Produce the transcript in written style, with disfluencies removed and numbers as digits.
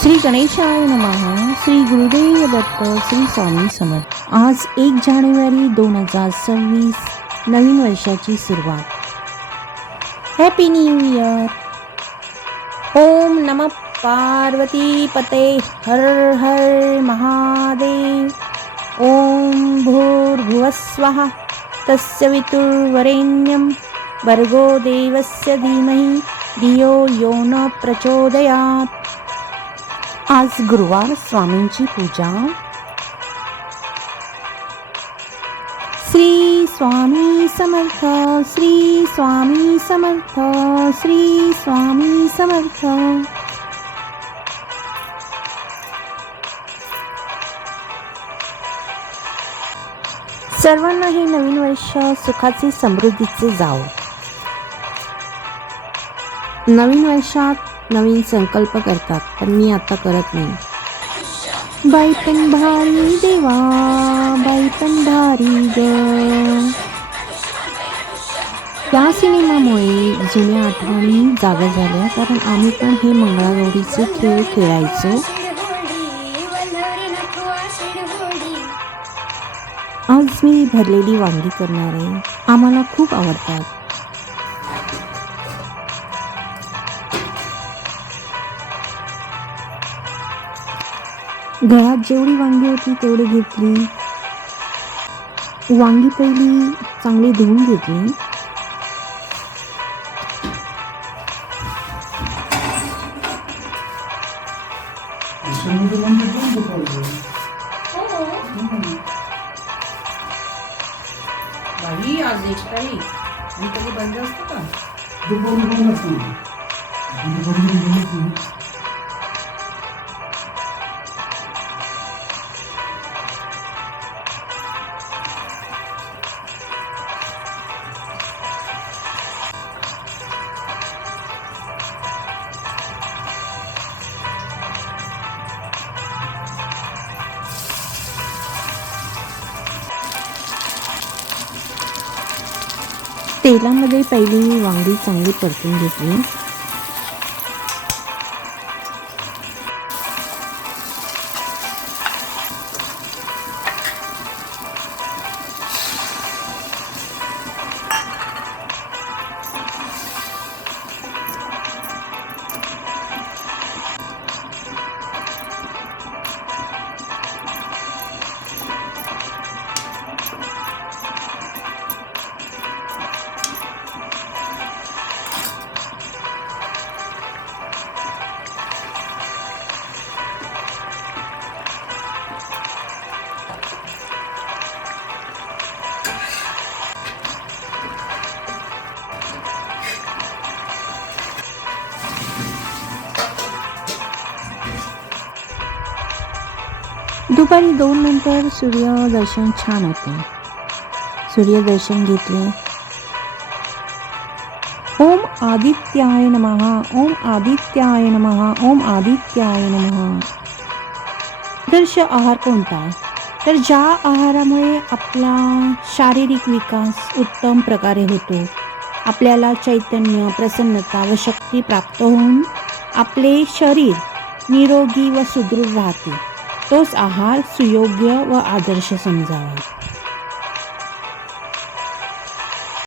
श्री गणेशाय नमः. श्री गुरुदेव दत्त. श्री स्वामी समर्थ. आज 1 जानेवारी 2026 नवीन वर्षाची सुरुवात. Happy new year. ओम नमः पार्वती पते. हर हर महादेव. ओम भूर्भुवस्वः तस्य वितुर्वरेण्यं भर्गो देवस्य धीमहि धियो यो न प्रचोदयात्. आज गुरुवार, स्वामींची पूजा. श्री स्वामी समर्थ. श्री स्वामी समर्थ. श्री स्वामी समर्थ. सर्वांना हे नवीन वर्ष सुखाचे, समृद्धीचे जावो. नवीन वर्षात नवीन संकल्प करतात, पण मी आता करत नाही. बाई पण भारी देवा, बाई पण भारी ग. या सिनेमामुळे जुन्या आठवणी जागा झाल्या, कारण आम्ही पण हे मंगळागौरीचे खेळ खेळायचो. आज मी भरलेली वांगी करणार आहे. आम्हाला खूप आवडतात. घरात जेवढी वांगी होती तेवढी घेतली. वांगी पहिली चांगली धुवून घेतली. बाई आज एक काही मी कधी बंद असतो का? तेलामध्ये पहिली वांगी चांगली परतून घेतली. दुपारी 2 नंतर सूर्यदर्शन छान होते. सूर्यदर्शन घेतले. ओम आदित्याय नमः. ओम आदित्याय नमः. ओम आदित्याय नमः. आदर्श आहार कोणता? तर ज्या आहारामुळे आपला शारीरिक विकास उत्तम प्रकारे होतो, आपल्याला चैतन्य, प्रसन्नता व शक्ती प्राप्त होऊन आपले शरीर निरोगी व सुदृढ राहते, तोच आहार सुयोग्य व आदर्श समजावा.